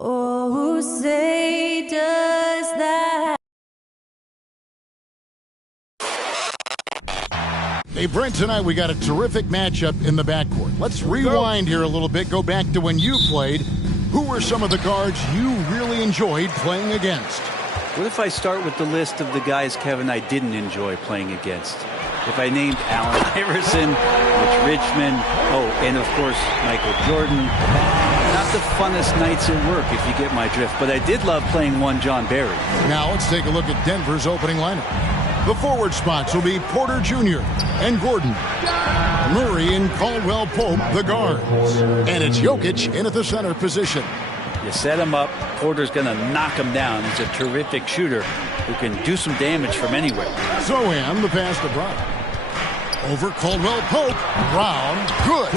Oh, say does that. Hey, Brent, tonight we got a terrific matchup in the backcourt. Let's rewind here a little bit, go back to when you played. Who were some of the guards you really enjoyed playing against? What if I start with the list of the guys, Kevin, I didn't enjoy playing against? If I named Allen Iverson, Mitch Richmond, and of course, Michael Jordan. Not the funnest nights at work, if you get my drift, but I did love playing one John Barry. Now let's take a look at Denver's opening lineup. The forward spots will be Porter Jr. and Gordon. Murray and Caldwell Pope, the guards. And it's Jokic in at the center position. You set him up, Porter's going to knock him down. He's a terrific shooter who can do some damage from anywhere. Zohan, the pass to Brown. Over Caldwell Pope. Brown, good.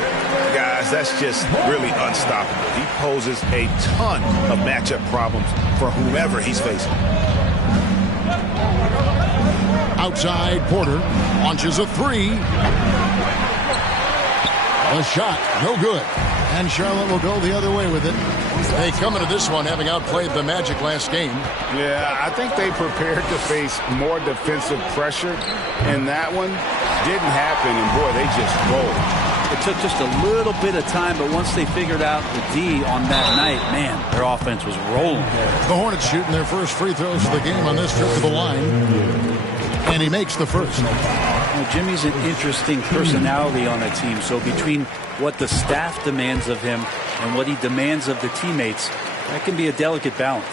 Guys, that's just really unstoppable. He poses a ton of matchup problems for whomever he's facing. Outside, Porter launches a three. A shot, no good. And Charlotte will go the other way with it. They come into this one having outplayed the Magic last game. Yeah, I think they prepared to face more defensive pressure. And that one didn't happen, and boy, they just rolled. It took just a little bit of time, but once they figured out the D on that night, man, their offense was rolling. The Hornets shooting their first free throws of the game on this trip to the line. And he makes the first. Well, Jimmy's an interesting personality on that team. So between what the staff demands of him and what he demands of the teammates, that can be a delicate balance.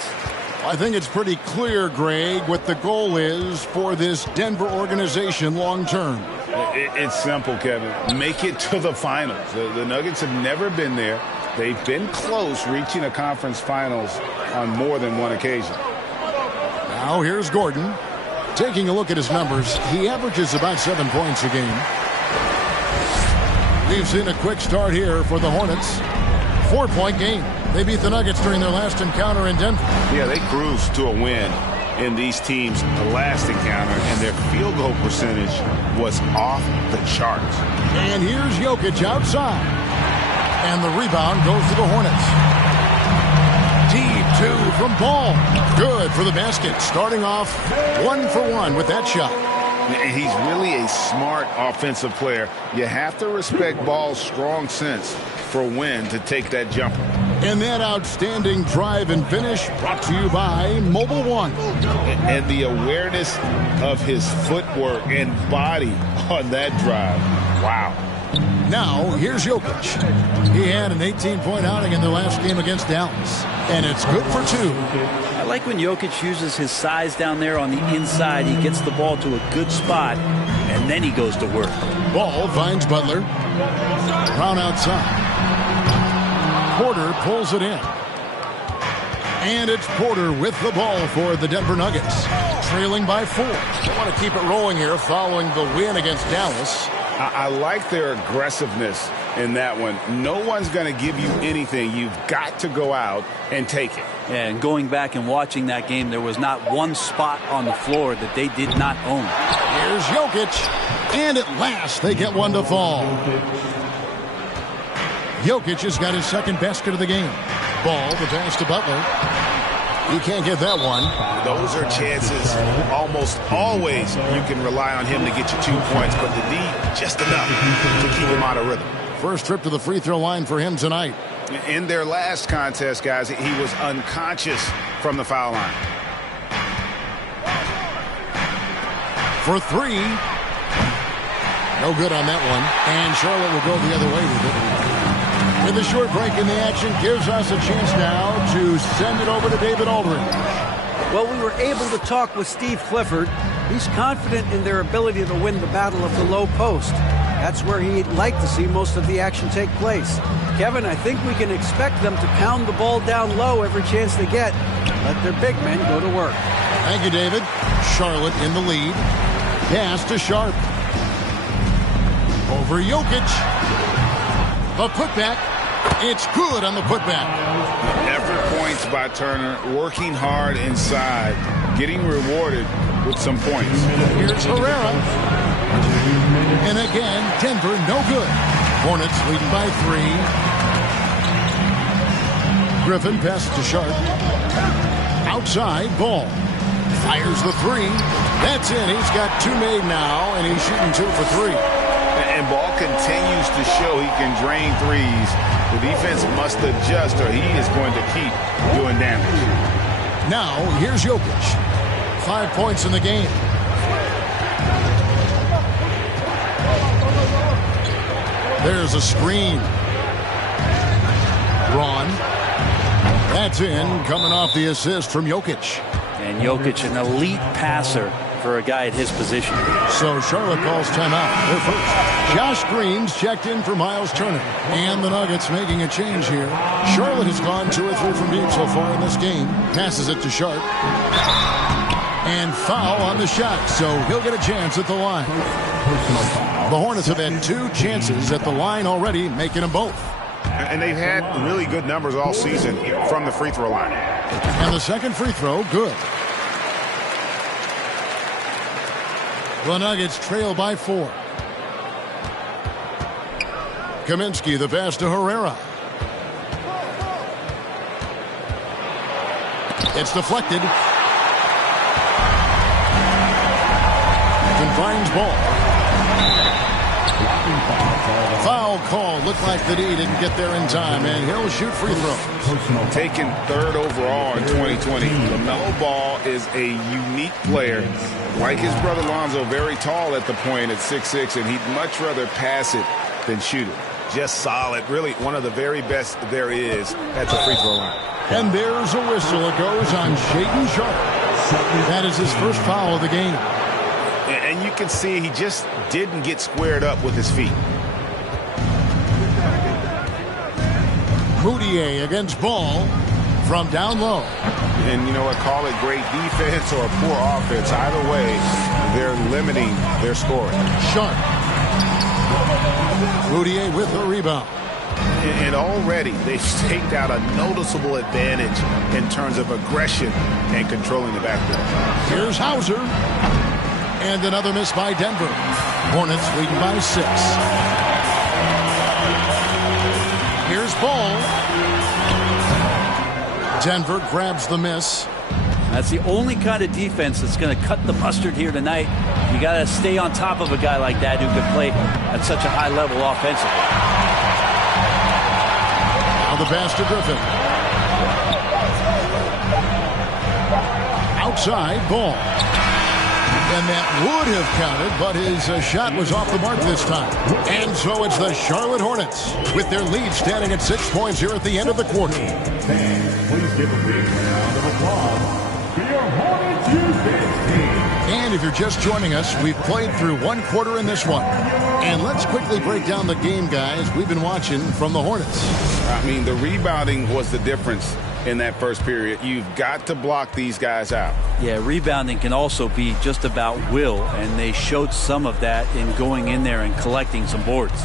I think it's pretty clear, Greg, what the goal is for this Denver organization long term. It's simple, Kevin. Make it to the finals. The Nuggets have never been there. They've been close reaching a conference finals on more than one occasion. Now here's Gordon. Taking a look at his numbers, he averages about 7 points a game. We've seen a quick start here for the Hornets. 4-point game. They beat the Nuggets during their last encounter in Denver. Yeah, they cruised to a win in these teams' last encounter, and their field goal percentage was off the charts. And here's Jokic outside. And the rebound goes to the Hornets. Deep two from Ball. Good for the basket. Starting off 1 for 1 with that shot. He's really a smart offensive player. You have to respect Ball's strong sense for when to take that jumper. And that outstanding drive and finish brought to you by Mobile One. And the awareness of his footwork and body on that drive. Wow. Now, here's Jokic. He had an 18-point outing in their last game against Dallas. And it's good for 2. I like when Jokic uses his size down there on the inside. He gets the ball to a good spot, and then he goes to work. Ball finds Butler. Brown outside. Porter pulls it in. And it's Porter with the ball for the Denver Nuggets. Trailing by 4. They want to keep it rolling here following the win against Dallas. I like their aggressiveness in that one. No one's going to give you anything. You've got to go out and take it. Yeah, and going back and watching that game, there was not one spot on the floor that they did not own. Here's Jokic. And at last, they get one to fall. Jokic has got his second basket of the game. Ball, the pass to Butler. He can't get that one. Those are chances almost always you can rely on him to get you 2 points, but the D just enough to keep him out of rhythm. First trip to the free throw line for him tonight. In their last contest, guys, he was unconscious from the foul line. For 3. No good on that one. And Charlotte will go the other way with it. And the short break in the action gives us a chance now to send it over to David Aldridge. Well, we were able to talk with Steve Clifford. He's confident in their ability to win the battle of the low post. That's where he'd like to see most of the action take place. Kevin, I think we can expect them to pound the ball down low every chance they get. Let their big men go to work. Thank you, David. Charlotte in the lead. Pass to Sharp. Over Jokic. The putback. It's good on the putback. Effort points by Turner, working hard inside, getting rewarded with some points. Here's Herrera. And again, Denver no good. Hornets leading by 3. Griffin passes to Sharp. Outside, Ball. Fires the 3. That's in. He's got 2 made now, and he's shooting 2 for 3. And Ball continues to show he can drain threes. The defense must adjust or he is going to keep doing damage. Now, here's Jokic. 5 points in the game. There's a screen. Braun. That's in, coming off the assist from Jokic. And Jokic, an elite passer for a guy at his position. So Charlotte calls timeout. They're first. Josh Green's checked in for Miles Turner. And the Nuggets making a change here. Charlotte has gone 2 or 3 from deep so far in this game. Passes it to Sharp. And foul on the shot, so he'll get a chance at the line. The Hornets have had 2 chances at the line already, making them both. And they've had really good numbers all season from the free throw line. And the second free throw, good. The Nuggets trail by 4. Kaminsky, the pass to Herrera. It's deflected. Confines Ball. Foul call. Looked like the D didn't get there in time, and he'll shoot free throws. Taken 3rd overall in 2020. LaMelo Ball is a unique player. Like his brother Lonzo, very tall at the point at 6'6", and he'd much rather pass it than shoot it. Just solid. Really one of the very best there is at the free throw line. And there's a whistle. It goes on Shaedon Sharp. That is his first foul of the game. And you can see he just didn't get squared up with his feet. Moutier against Ball from down low. And you know what, call it great defense or poor offense. Either way, they're limiting their scoring. Sharp. Moutier with the rebound. And already they've staked out a noticeable advantage in terms of aggression and controlling the backcourt. Here's Hauser. And another miss by Denver. Hornets leading by 6. Here's Ball. Denver grabs the miss. That's the only kind of defense that's going to cut the mustard here tonight. You got to stay on top of a guy like that who can play at such a high level offensively. Now the pass to Griffin. Outside, Ball. And that would have counted, but his shot was off the mark this time. And so it's the Charlotte Hornets with their lead standing at 6 points here at the end of the quarter. Please give a big round of applause for your Hornets defense team. And if you're just joining us, we've played through 1 quarter in this one. And let's quickly break down the game, guys, we've been watching from the Hornets. I mean, the rebounding was the difference in that first period. You've got to block these guys out. Yeah, rebounding can also be just about will, and they showed some of that in going in there and collecting some boards.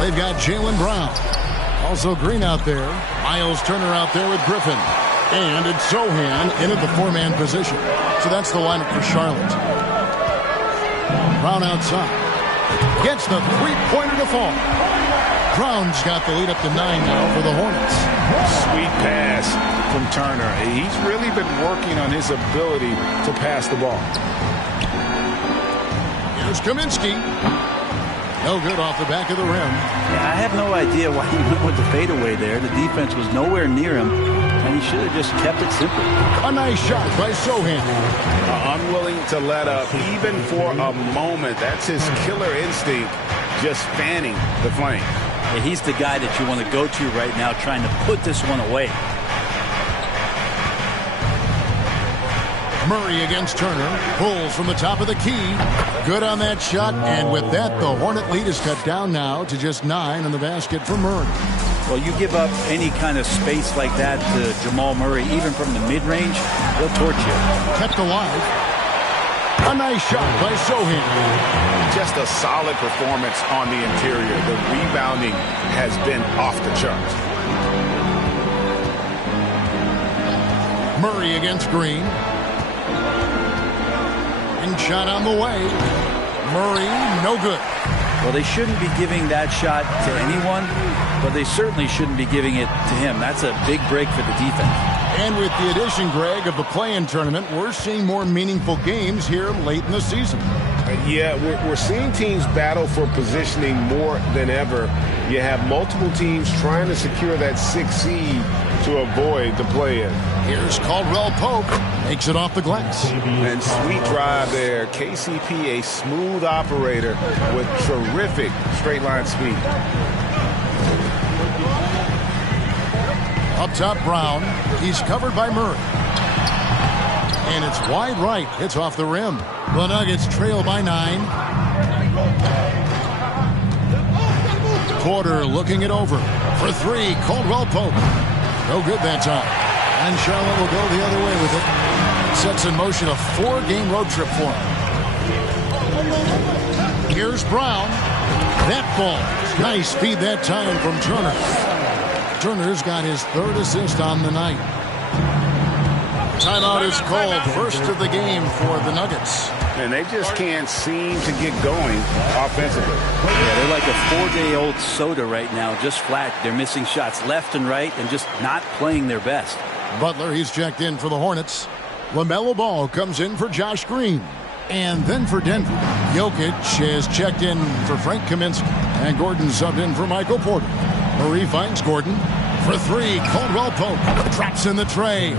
They've got Jaylen Brown. Also Green out there. Miles Turner out there with Griffin. And it's Sohan in at the 4-man position. So that's the lineup for Charlotte. Brown outside. Gets the three-pointer to fall. Brown's got the lead up to 9 now for the Hornets. Sweet pass from Turner. He's really been working on his ability to pass the ball. Here's Kaminsky. No good off the back of the rim. Yeah, I have no idea why he went with the fadeaway there. The defense was nowhere near him, and he should have just kept it simple. A nice shot by Sohan. Unwilling to let up even for a moment. That's his killer instinct, just fanning the flame. Yeah, he's the guy that you want to go to right now trying to put this one away. Murray against Turner. Pulls from the top of the key. Good on that shot. And with that, the Hornet lead is cut down now to just 9 in the basket for Murray. Well, you give up any kind of space like that to Jamal Murray, even from the mid-range, he'll torch you. Kept alive. A nice shot by Sohan. Just a solid performance on the interior. The rebounding has been off the charts. Murray against Green. Second shot on the way. Murray, no good. Well, they shouldn't be giving that shot to anyone, but they certainly shouldn't be giving it to him. That's a big break for the defense. And with the addition, Greg, of the play-in tournament, we're seeing more meaningful games here late in the season. Yeah, we're seeing teams battle for positioning more than ever. You have multiple teams trying to secure that 6th seed to avoid the play-in. Here's Caldwell Pope. Makes it off the glass. And sweet drive there. KCP, a smooth operator with terrific straight-line speed. Up top, Brown. He's covered by Murray. And it's wide right. It's off the rim. The Nuggets trail by 9. Porter looking it over. For 3, Caldwell Pope. No good that time. And Charlotte will go the other way with it. Sets in motion a 4-game road trip for him. Here's Brown. That ball. Nice speed that time from Turner. Turner's got his 3rd assist on the night. Timeout is called. First of the game for the Nuggets. And they just can't seem to get going offensively. Yeah, they're like a 4-day-old soda right now, just flat. They're missing shots left and right and just not playing their best. Butler, he's checked in for the Hornets. LaMelo Ball comes in for Josh Green. And then for Denver, Jokic has checked in for Frank Kaminsky. And Gordon subbed in for Michael Porter. Murray finds Gordon. For 3, Caldwell Pope drops in the tray.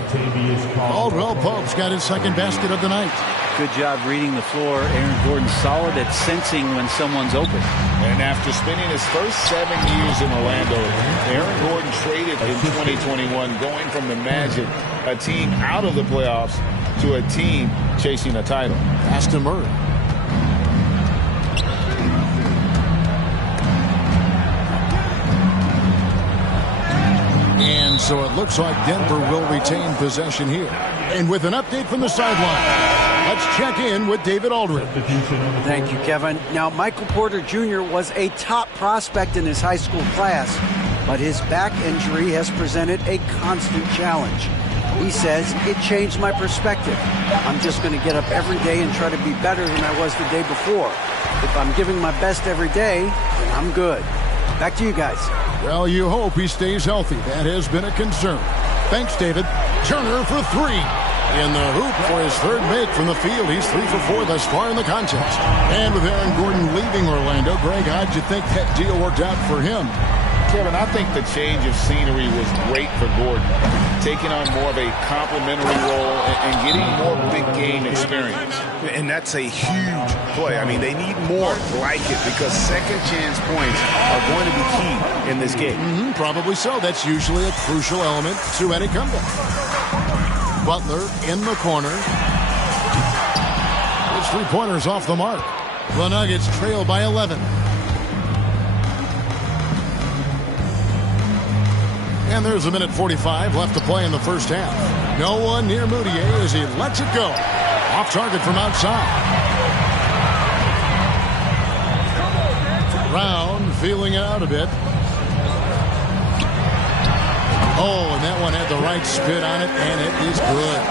Caldwell Pope's got his 2nd basket of the night. Good job reading the floor. Aaron Gordon solid at sensing when someone's open. And after spending his first 7 years in Orlando, Aaron Gordon traded in 2021, going from the Magic, a team out of the playoffs, to a team chasing a title. Pass to Murray. And so it looks like Denver will retain possession here. And with an update from the sideline, let's check in with David Aldridge. Thank you, Kevin. Now, Michael Porter Jr. was a top prospect in his high school class, but his back injury has presented a constant challenge. He says, it changed my perspective. I'm just going to get up every day and try to be better than I was the day before. If I'm giving my best every day, then I'm good. Back to you guys. Well, you hope he stays healthy. That has been a concern. Thanks, David. Turner for 3. In the hoop for his 3rd make from the field. He's 3 for 4 thus far in the contest. And with Aaron Gordon leaving Orlando, Greg, how'd you think that deal worked out for him? Kevin, I think the change of scenery was great for Gordon, taking on more of a complimentary role and getting more big game experience. And that's a huge play. I mean, they need more like it because second chance points are going to be key in this game. Probably so. That's usually a crucial element to any comeback. Butler in the corner. His 3-pointers off the mark. The Nuggets trail by 11. And there's a minute 45 left to play in the first half. No one near Moutier as he lets it go. Off target from outside. Brown feeling it out a bit. Oh, and that one had the right spin on it, and it is good.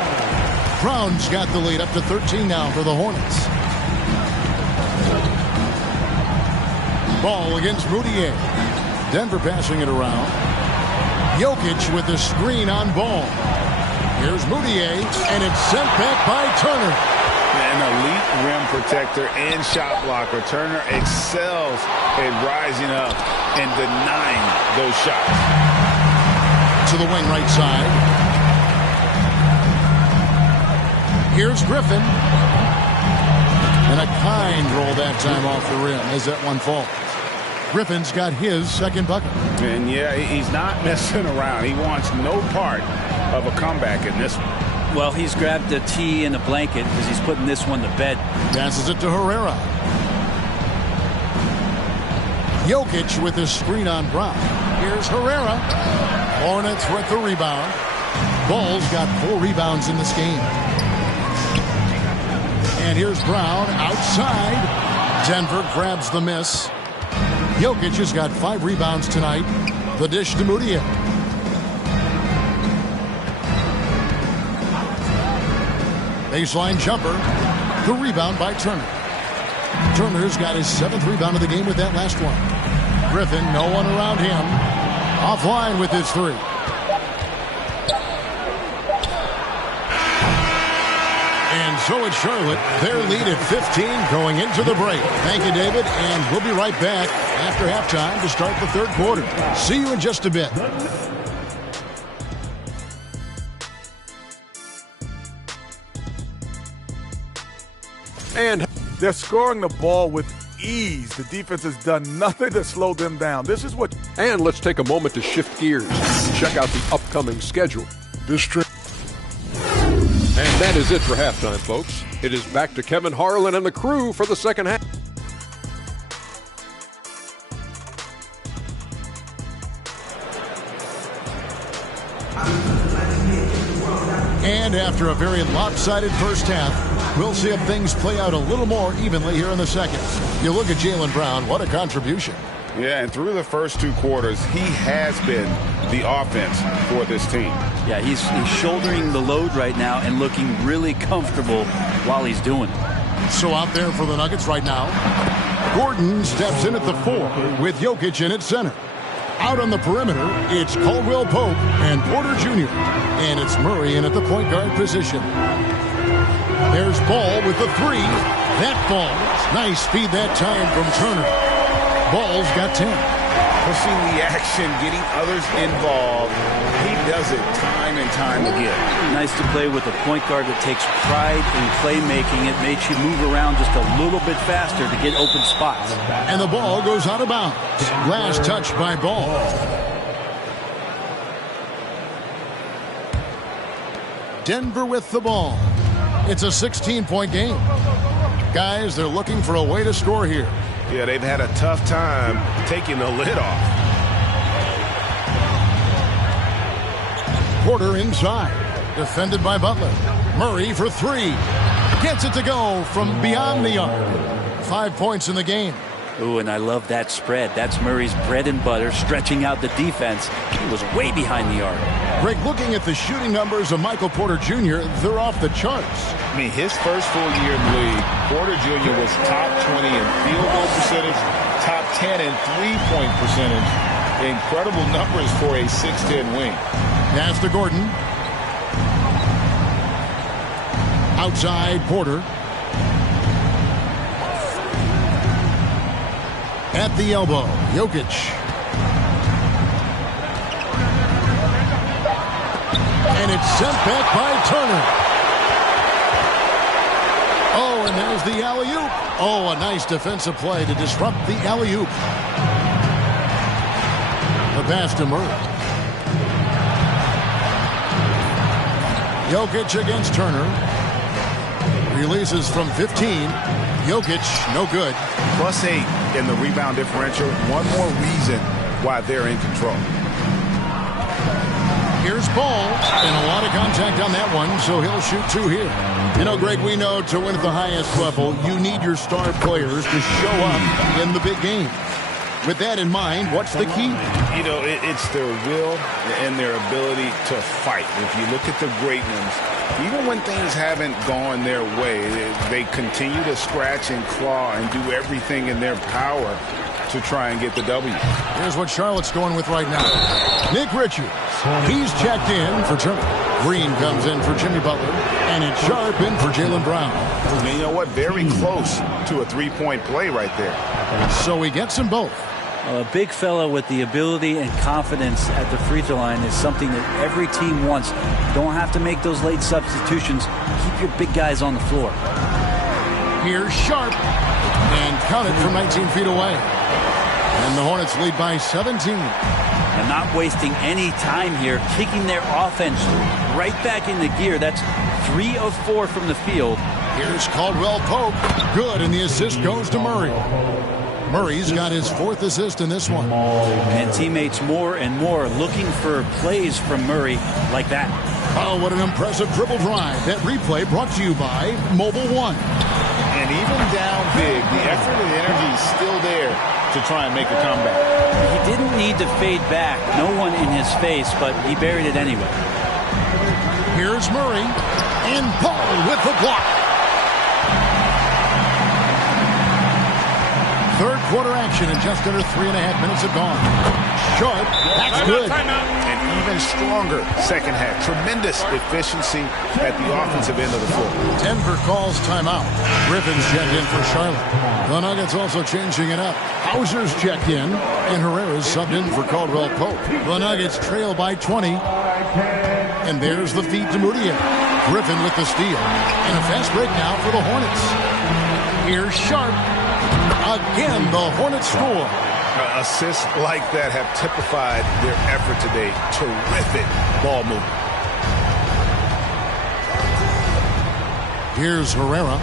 Brown's got the lead up to 13 now for the Hornets. Ball against Moutier. Denver passing it around. Jokic with the screen on Ball. Here's Moutier, and it's sent back by Turner. An elite rim protector and shot blocker. Turner excels at rising up and denying those shots. To the wing right side. Here's Griffin. And a kind roll that time off the rim as that one falls. Griffin's got his 2nd bucket. And yeah, he's not messing around. He wants no part of a comeback in this one. Well, he's grabbed a tee and a blanket because he's putting this one to bed. Passes it to Herrera. Jokic with his screen on Brown. Here's Herrera. Hornets with the rebound. Ball's got 4 rebounds in this game. And here's Brown outside. Denver grabs the miss. Jokic has got 5 rebounds tonight. The dish to Moutier. Baseline jumper. The rebound by Turner. Turner's got his 7th rebound of the game with that last one. Griffin, no one around him. Offline with his 3. And so it's Charlotte. Their lead at 15 going into the break. Thank you, David. And we'll be right back after halftime to start the 3rd quarter. See you in just a bit. And they're scoring the ball with ease. The defense has done nothing to slow them down. This is what... And let's take a moment to shift gears and check out the upcoming schedule. And that is it for halftime, folks. It is back to Kevin Harlan and the crew for the second half. And after a very lopsided first half, we'll see if things play out a little more evenly here in the second. You look at Jaylen Brown, what a contribution. Yeah, and through the first 2 quarters, he has been the offense for this team. Yeah, he's shouldering the load right now and looking really comfortable while he's doing it. So out there for the Nuggets right now, Gordon steps in at the 4 with Jokic in at center. Out on the perimeter, it's Caldwell Pope and Porter Jr. And it's Murray in at the point guard position. There's Ball with the 3. That falls. Nice feed that time from Turner. Ball's got 10. Pushing the action, getting others involved. He does it time and time again. Nice to play with a point guard that takes pride in playmaking. It makes you move around just a little bit faster to get open spots. And the ball goes out of bounds. Last touch by Ball. Denver with the ball. It's a 16-point game. Guys, they're looking for a way to score here. Yeah, they've had a tough time taking the lid off. Porter inside. Defended by Butler. Murray for 3. Gets it to go from beyond the arc. 5 points in the game. Ooh, and I love that spread. That's Murray's bread and butter, stretching out the defense. He was way behind the arc. Greg, looking at the shooting numbers of Michael Porter Jr., they're off the charts. I mean, his first full year in the league, Porter Jr. was top 20 in field goal percentage, top 10 in three-point percentage. Incredible numbers for a 6'10 wing. Pass to Gordon. Outside Porter. At the elbow, Jokic. And it's sent back by Turner. Oh, and there's the alley-oop. Oh, a nice defensive play to disrupt the alley-oop. The pass to Murray. Jokic against Turner. Releases from 15. Jokic, no good. +8 in the rebound differential. One more reason why they're in control. Here's Ball, and a lot of contact on that one, so he'll shoot 2 here. You know, Greg, we know to win at the highest level, you need your star players to show up in the big game. With that in mind, what's the key? You know, it's their will and their ability to fight. If you look at the great ones, even when things haven't gone their way, they continue to scratch and claw and do everything in their power to try and get the W. Here's what Charlotte's going with right now. Nick Richards. He's checked in for Turner. Green comes in for Jimmy Butler. And it's Sharp in for Jaylen Brown. And you know what? Very close to a three-point play right there. So he gets them both. A big fella with the ability and confidence at the free throw line is something that every team wants. Don't have to make those late substitutions. Keep your big guys on the floor. Here's Sharp. And count it from 19 feet away. And the Hornets lead by 17. And not wasting any time here, kicking their offense right back into gear. That's 3 of 4 from the field. Here's Caldwell Pope. Good, and the assist goes to Murray. Murray's got his 4th assist in this one. And teammates more and more looking for plays from Murray like that. Oh, what an impressive dribble drive. That replay brought to you by Mobile One. And even down big, the effort and energy is still there to try and make a comeback. He didn't need to fade back. No one in his face, but he buried it anyway. Here's Murray. And Paul with the block. quarter action and just under 3.5 minutes have gone. Sharp, that's good. An even stronger second half. Tremendous efficiency at the offensive end of the floor. Denver calls timeout. Griffin's checked in for Charlotte. The Nuggets also changing it up. Hauser's checked in, and Herrera's subbed in for Caldwell Pope. The Nuggets trail by 20. And there's the feed to Moutier. Griffin with the steal. And a fast break now for the Hornets. Here's Sharp. Again, the Hornets score. Assists like that have typified their effort today. Terrific ball movement. Here's Herrera.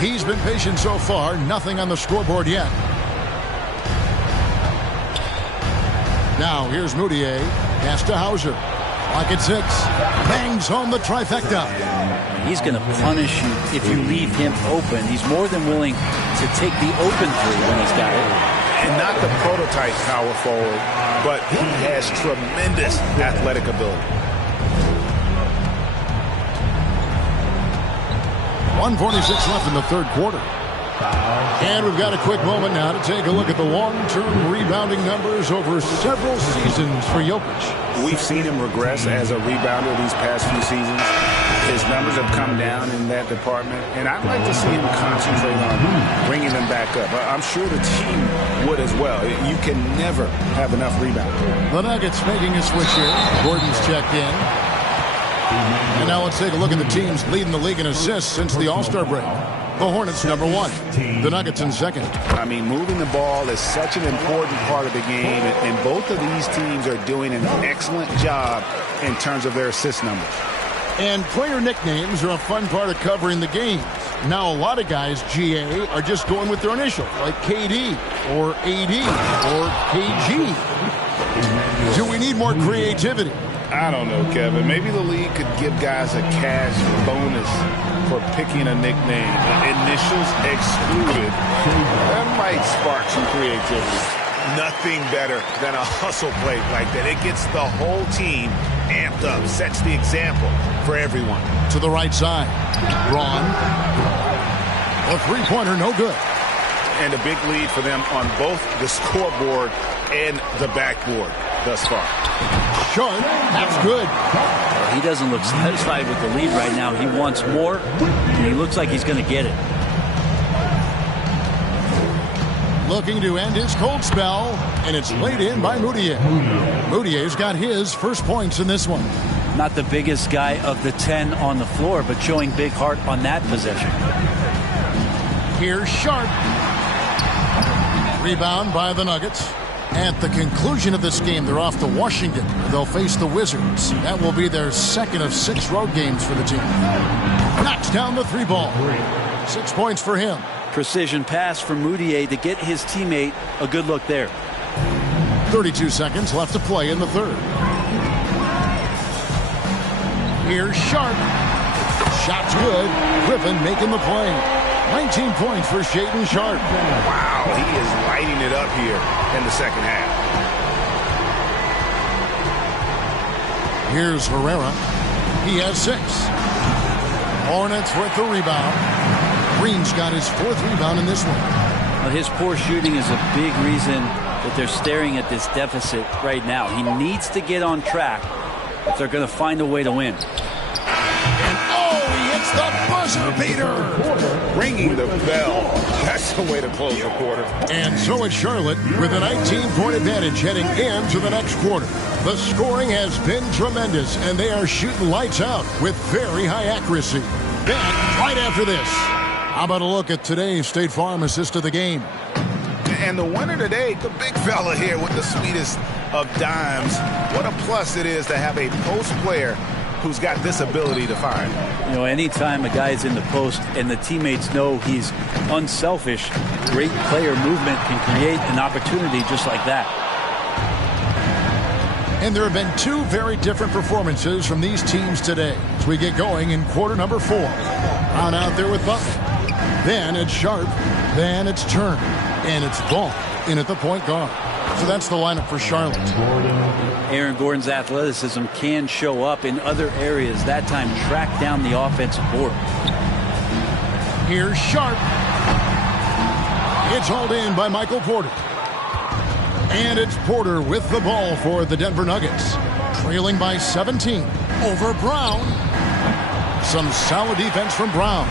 He's been patient so far. Nothing on the scoreboard yet. Now here's Moutier. Pass to Hauser. Clock at 6. Bangs home the trifecta. He's going to punish you if you leave him open. He's more than willing to take the open three when he's got it. And not the prototype power forward, but he has tremendous athletic ability. 1:46 left in the third quarter. And we've got a quick moment now to take a look at the long-term rebounding numbers over several seasons for Jokic. We've seen him regress as a rebounder these past few seasons. His numbers have come down in that department, and I'd like to see him concentrate on bringing them back up. I'm sure the team would as well. You can never have enough rebounding. The Nuggets making a switch here. Gordon's checked in. And now let's take a look at the teams leading the league in assists since the All-Star break. The Hornets number 1. The Nuggets in second. I mean, moving the ball is such an important part of the game, and both of these teams are doing an excellent job in terms of their assist numbers. And player nicknames are a fun part of covering the games. Now, a lot of guys, GA, are just going with their initials, like KD or AD or KG. Do we need more creativity? I don't know, Kevin. Maybe the league could give guys a cash bonus for picking a nickname. Initials excluded. That might spark some creativity. Nothing better than a hustle play like that. It gets the whole team amped up, sets the example for everyone. To the right side. Braun. A three-pointer, no good. And a big lead for them on both the scoreboard and the backboard thus far. Sharp, that's good. He doesn't look satisfied with the lead right now. He wants more, and he looks like he's going to get it. Looking to end his cold spell, and it's laid in by Moutier. Moutier's got his first points in this one. Not the biggest guy of the 10 on the floor, but showing big heart on that possession. Here's Sharp. Rebound by the Nuggets. At the conclusion of this game, they're off to Washington. They'll face the Wizards. That will be their second of 6 road games for the team. Knocks down the 3 ball. 6 points for him. Precision pass from Moutier to get his teammate a good look there. 32 seconds left to play in the third. Here's Sharp. Shot's good. Griffin making the play. 19 points for Shaedon Sharp. Wow, he is lighting it up here in the second half. Here's Herrera. He has 6. Hornets with the rebound. Green's got his 4th rebound in this one. Well, his poor shooting is a big reason that they're staring at this deficit right now. He needs to get on track if they're going to find a way to win. It's the buzzer beater. Ringing the bell. That's the way to close the quarter. And so it's Charlotte with a 19-point advantage heading into the next quarter. The scoring has been tremendous, and they are shooting lights out with very high accuracy. Back right after this. How about a look at today's State Farm assist of the game? And the winner today, the big fella here with the sweetest of dimes. What a plus it is to have a post player who's got this ability to find. You know, anytime a guy's in the post and the teammates know he's unselfish, great player movement can create an opportunity just like that. And there have been 2 very different performances from these teams today as we get going in quarter number 4. Brown out there with Butler. Then it's Sharp. Then it's Turner. And it's Vaughn in at the point guard. So that's the lineup for Charlotte. Aaron Gordon's athleticism can show up in other areas. That time track down the offensive board. Here's Sharp. It's hauled in by Michael Porter. And it's Porter with the ball for the Denver Nuggets. Trailing by 17 over Brown. Some solid defense from Brown.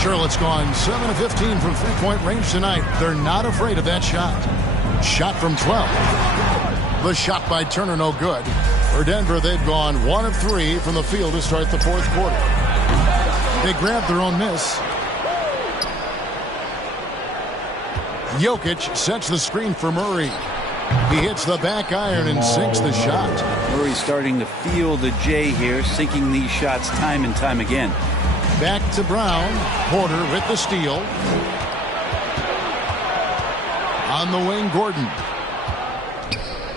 Charlotte's gone 7 of 15 from three-point range tonight. They're not afraid of that shot. Shot from 12. The shot by Turner, no good. For Denver, they've gone 1 of 3 from the field to start the fourth quarter. They grabbed their own miss. Jokic sets the screen for Murray. He hits the back iron and sinks the shot. Murray's starting to feel the J here, sinking these shots time and time again. Back to Brown. Porter with the steal. On the wing, Gordon.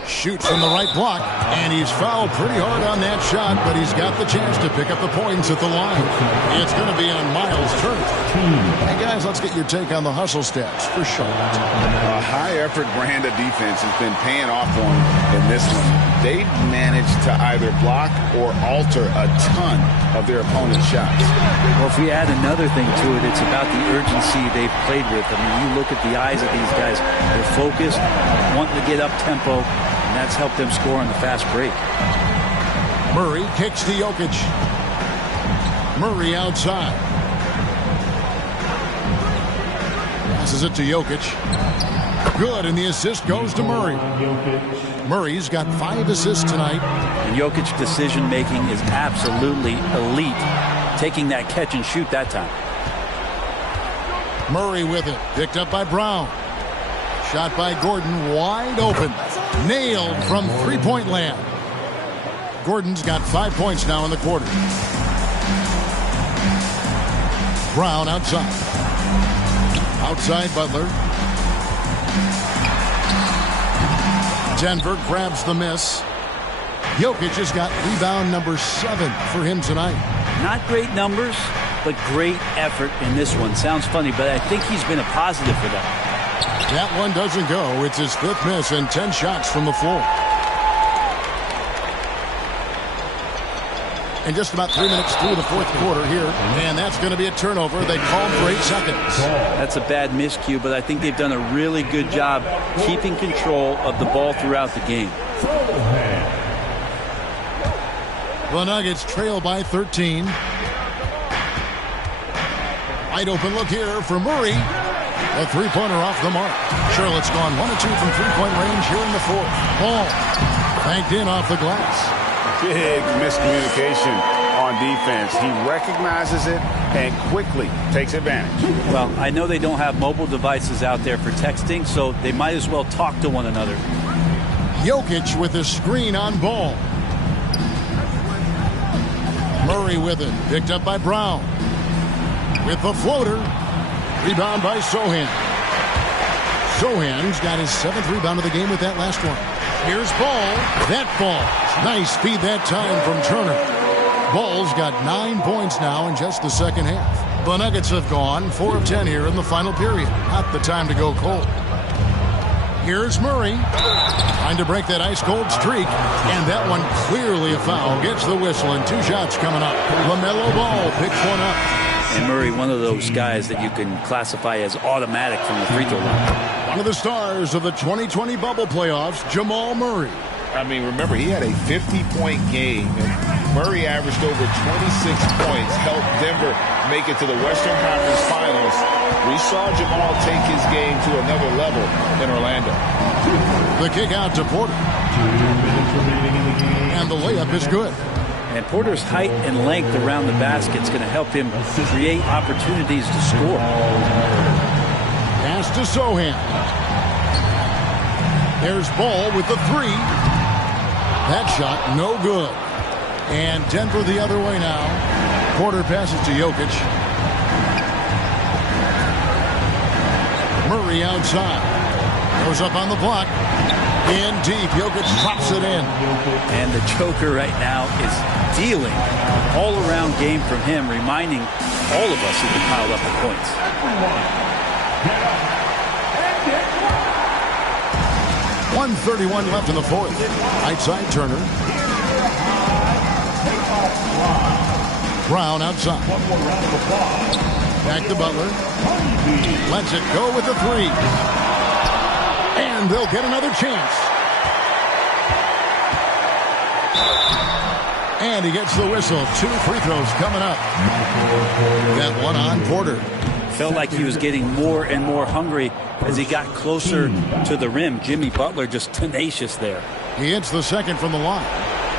Shoots from the right block, and he's fouled pretty hard on that shot, but he's got the chance to pick up the points at the line. It's going to be on Miles Turner. Hey, guys, let's get your take on the hustle stats for Charlotte. A high-effort brand of defense has been paying off for them in this one. They've managed to either block or alter a ton of their opponent's shots. Well, if we add another thing to it, it's about the urgency they've played with. I mean, you look at the eyes of these guys. They're focused, wanting to get up tempo, and that's helped them score on the fast break. Murray kicks to Jokic. Murray outside. Passes it to Jokic. Good, and the assist goes to Murray. Murray's got 5 assists tonight. And Jokic's decision-making is absolutely elite, taking that catch and shoot that time. Murray with it, picked up by Brown. Shot by Gordon, wide open. Nailed from three-point land. Gordon's got 5 points now in the quarter. Brown outside. Outside Butler. Denver grabs the miss. Jokic has got rebound number 7 for him tonight. Not great numbers, but great effort in this one. Sounds funny, but I think he's been a positive for them. That one doesn't go. It's his 5th miss and 10 shots from the floor. And just about 3 minutes through the fourth quarter here. And that's going to be a turnover. They called for 8 seconds. That's a bad miscue, but I think they've done a really good job keeping control of the ball throughout the game. The Nuggets trail by 13. Wide open look here for Murray. A three-pointer off the mark. Charlotte's gone 1 of 2 from three-point range here in the fourth. Ball banked in off the glass. Big miscommunication on defense. He recognizes it and quickly takes advantage. Well, I know they don't have mobile devices out there for texting, so they might as well talk to one another. Jokic with a screen on Ball. Murray with it. Picked up by Brown. With the floater. Rebound by Sohan. Sohan's got his 7th rebound of the game with that last one. Here's Ball. That ball. Nice speed that time from Turner. Ball's got 9 points now in just the second half. The Nuggets have gone 4 of 10 here in the final period. Not the time to go cold. Here's Murray. Trying to break that ice-cold streak. And that one clearly a foul. Gets the whistle and 2 shots coming up. LaMelo Ball picks one up. And Murray, one of those guys that you can classify as automatic from the free throw line. One of the stars of the 2020 bubble playoffs, Jamal Murray. I mean, remember, he had a 50-point game, and Murray averaged over 26 points, helped Denver make it to the Western Conference Finals. We saw Jamal take his game to another level in Orlando. The kick out to Porter. And the layup is good. And Porter's height and length around the basket is going to help him create opportunities to score. Pass to Sohan. There's Ball with the 3. That shot, no good. And Denver the other way now. Porter passes to Jokic. Murray outside. Goes up on the block. In deep. Jokic drops it in. And the choker right now is dealing all-around game from him, reminding all of us he can pile up the points. 1:31 left in the fourth. Right side Turner. Brown outside. Back to Butler. Lets it go with the three. And they'll get another chance. And he gets the whistle. 2 free throws coming up. That one on Porter. Felt like he was getting more and more hungry as he got closer to the rim. Jimmy Butler just tenacious there. He hits the second from the line.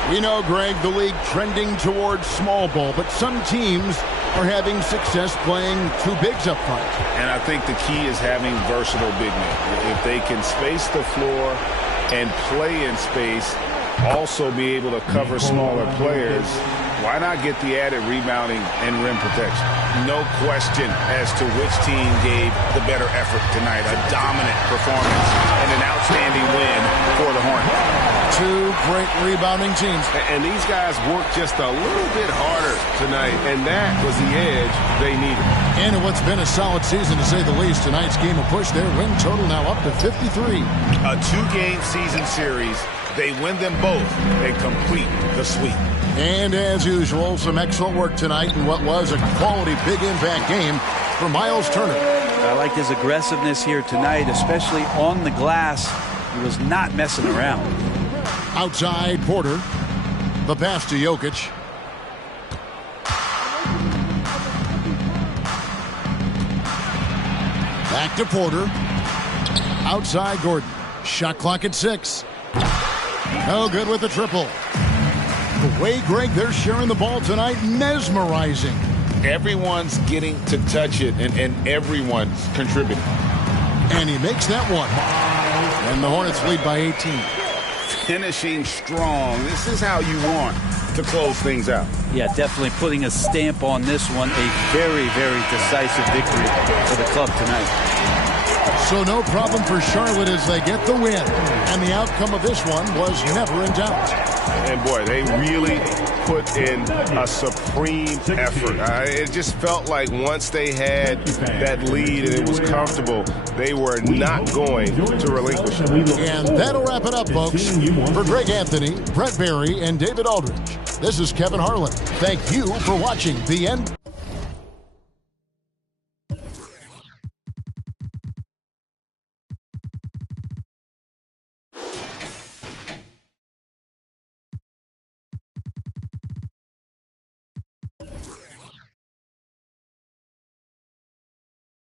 We know, Greg, the league trending towards small ball, but some teams are having success playing 2 bigs up front. And I think the key is having versatile big men. If they can space the floor and play in space, also be able to cover smaller players, why not get the added rebounding and rim protection? No question as to which team gave the better effort tonight. A dominant performance and an outstanding win for the Hornets. 2 great rebounding teams. And these guys worked just a little bit harder tonight, and that was the edge they needed. And in what's been a solid season, to say the least, tonight's game will push their win total now up to 53. A 2-game season series. They win them both and complete the sweep. And as usual, some excellent work tonight in what was a quality big impact game for Miles Turner. I liked his aggressiveness here tonight, especially on the glass. He was not messing around. Outside Porter. The pass to Jokic. Back to Porter. Outside Gordon. Shot clock at 6. No good with the triple. The way, Greg, they're sharing the ball tonight, mesmerizing. Everyone's getting to touch it, and everyone's contributing. And he makes that one. And the Hornets lead by 18. Finishing strong. This is how you want to close things out. Yeah, definitely putting a stamp on this one. A very, very decisive victory for the club tonight. So no problem for Charlotte as they get the win. And the outcome of this one was never in doubt. And boy, they really put in a supreme effort. It just felt like once they had that lead and it was comfortable, they were not going to relinquish it. And that'll wrap it up, folks. For Greg Anthony, Brett Barry, and David Aldridge, this is Kevin Harlan. Thank you for watching the end.